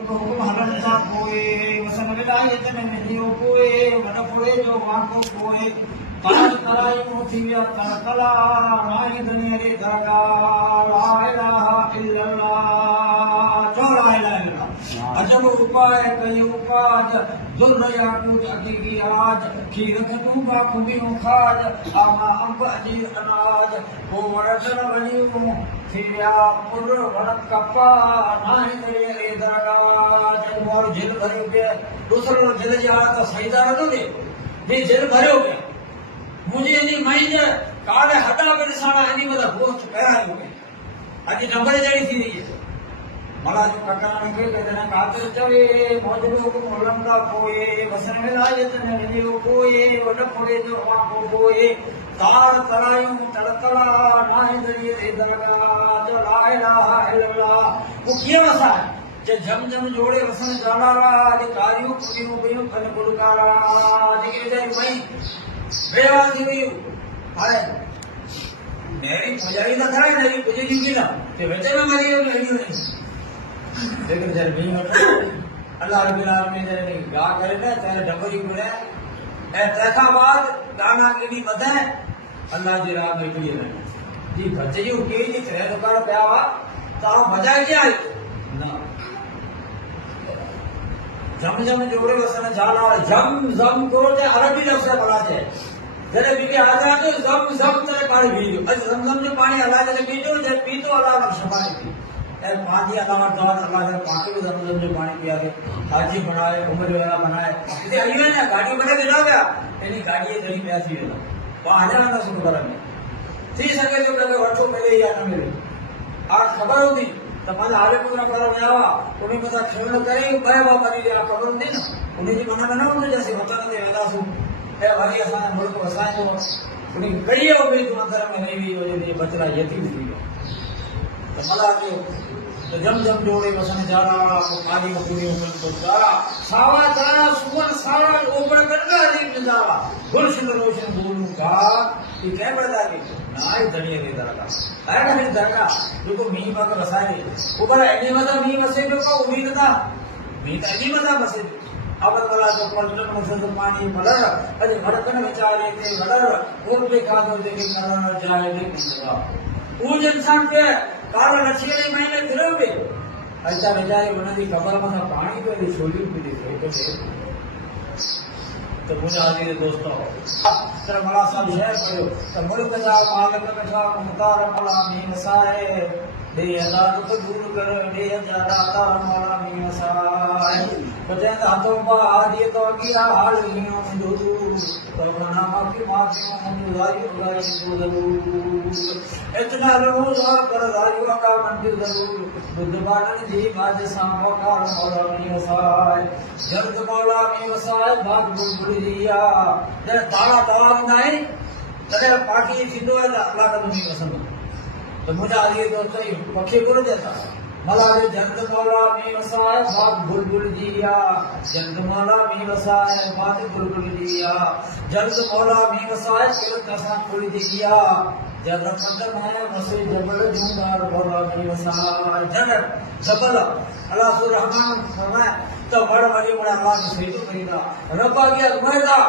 हुकुम हलन सा पोए वसन विलायत में मिलियो पोए वन पोए जो वाको पोए काल कराई मुथिया कला माई दुनिया दगा ला इलाहा इल्लल्लाह जो ला इलाहा इल्लल्लाह अजब उपाय कई उपाज दुर्र याकूत अकीकी आज खीरत तूबा खुबियों खाज आमा अंब अजी अनाज वो वरसन वलियों फिरिया पुर वरत कप्पा नाहि तेरे दरगा जब मोर जेल भरियो के दूसरो जेल जा तो सहीदार न दे ये जेल भरियो के मुझे इनी मई जे काले हटा पे सारा इनी मदा गोश्त पहरायो के अजी नंबर जड़ी थी है मला जो ककाने के कहना कातर चवे मोजलो को मोलंगा कोए वसन विलायत ने लियो कोए वन पड़े जो वाको कोए तार तरायू तड़कड़ा नाहि दरिए दरगा जो ला इलाहा इल्लल्लाह वो किया वसा जे जम जोड़े वसन जाड़ा जे कारियो कुदियो बियो कन गुलकारा जे के जाई मई बेवासी बियो हाय मेरी पुजारी ना करे मेरी पुजारी की ना के बेटे में मरियो नहीं लेकिन जब भी अल्लाह रब्बुल आलमीन ने गा करे ना तेरे डबरी मिले ए तैखा बाद गाना के भी बदे अल्लाह जी राह में की है जी बच्चे जी के जी तेरे तो कर प्यावा तारो मजा क्या है ना जम जोड़े वसन जाला जम को ते अरबी लफ्ज से बोला है जरे भी के आजा तो जम तेरे पानी पी लो जम जो पानी अल्लाह ने पीजो जब पी तो अल्लाह ने शफाई की ए पानी अल्लाह दान अल्लाह ने पाके भी जम जो पानी पिया के हाजी बनाए उम्र वाला बनाए इसे आइए ना गाड़ी बने के ना गया एनी गाड़ी जड़ी प्यासी है वहां आ जाना शुरू करा में थी सके जो लगे वठो मिले या न मिले आ खबर होती तमारे आले पूरा करो आवा उन्हें पता खेल करे बय बाबा दी खबर नहीं ना उन्हें जी मना ना उन्हें जैसे बता दे अल्लाह सु ए भाई असा मुल्क वसायो उन्हें कड़ियो भी तुम अंदर में नहीं भी हो जे बचला यतीम थी तो मला के तो जम जोड़े वसन जारा काली पूरी उम्र तो सारा सावा तारा सुवन सारा ओपड़ करगा दी नजारा गुलशन रोशन बोलू का ये क्या बता के नाई दड़िए के दरगा आएगा फिर दरगा देखो मी मग बसाए ऊपर एनी मदा मी बसे को उम्मीद था मी एनी मदा बसे अब वाला जो पलटन मसद पानी मलर अजे भड़कन विचारे थे मलर और पे खादो देखे करन जाए देख वो इंसान के काला लछिए महीने फिरो पे ऐसा बेचारे उन्हें खबर में पानी पे छोली भी दिखे तो मुझे आदि दोस्तों सर बड़ा सा विषय करो तो मुल्क जा मालिक कथा मुख्तार मला मीन साए दे अदालत को दूर कर दे ज्यादा मला मीन साए बजे हाथों पा आदि तो गिरा हाल लियो दूर तो नाम की माफी हम उदाई जरूर इतना रोज कर दारियों का मंदिर जरूर बुद्ध बाणन जी बाज सामो का मौला मीन साए जर्द मौला मीन साए बाग बुलबुलिया जरे ताला नहीं तने पाकी सिद्धो है अल्लाह का नहीं पसंद तो मुझे आगे दोस्तों ये पक्षी बोल देता मला रे जर्द मौला मीन साए बाग बुलबुल जिया जर्द मौला मीन साए बाग बुलबुल जिया जर्द मौला मीन साए केवल कसा पूरी दिया जब अंदर माया मसे जबल जुंगार मौला मीन साए जबल अल्लाह सु रहमान फरमाए तो बड़ बड़ी बड़ा अल्लाह ने सही तो करीदा रब्बा के मरदा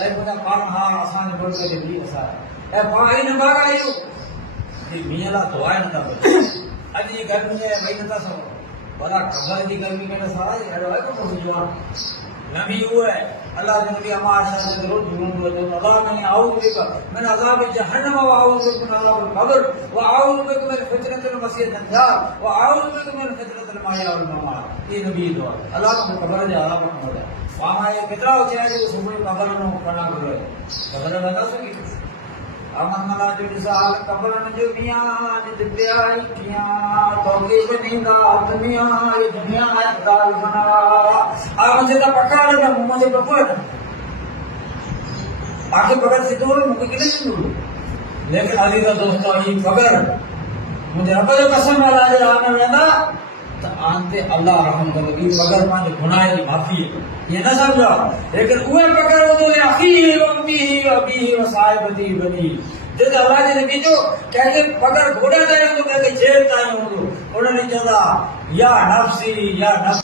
ए मुझे पान हां आसान बोल के दी वसा ए पाई न बागायो दी मियाला तो आए न ता अजी गर्मी में भाई नता सो बड़ा खबर दी गर्मी में सारा हेडो है को बुझवा नबी हुआ है अल्लाह ने नबी हमारे साथ जरूर जुनून जो अल्लाह ने आऊद बिक मैंने अज़ाब जहन्नम व आऊद बिक मिन अज़ाब कब्र व आऊद बिक मिन फितनतिल मसीह दज्जाल व आऊद बिक मिन फितनतिल माया वल ममात ये नबी दुआ अल्लाह को खबर दे आला पर हो जाए वहां ये कितना हो जाए कि सुबह कब्र नो करना बोले कब्र बता सकी अमन मला जो साल कब्र में जो मियां जित प्याई किया तो के बनीदा दुनिया ये दुनिया है दाल बना आ मुझे तो पकड़ ले मुझे पकड़ आगे पकड़ से तो मुझे किने सुन लेकिन अली का दोस्तों ये पकड़ मुझे रब जो कसम वाला है आने लगा तो आंते अल्लाह रहम करे ये पकड़ मान गुनाह की माफी ये ना समझो लेकिन उहे पकड़ वो तो अखी अम्मी अबी व साहिबती बनी जैसे अल्लाह ने बीजो कहते पकड़ घोड़ा दे तो कहते जेल ताई हो उन्होंने चला या नफ्सी या नफ्स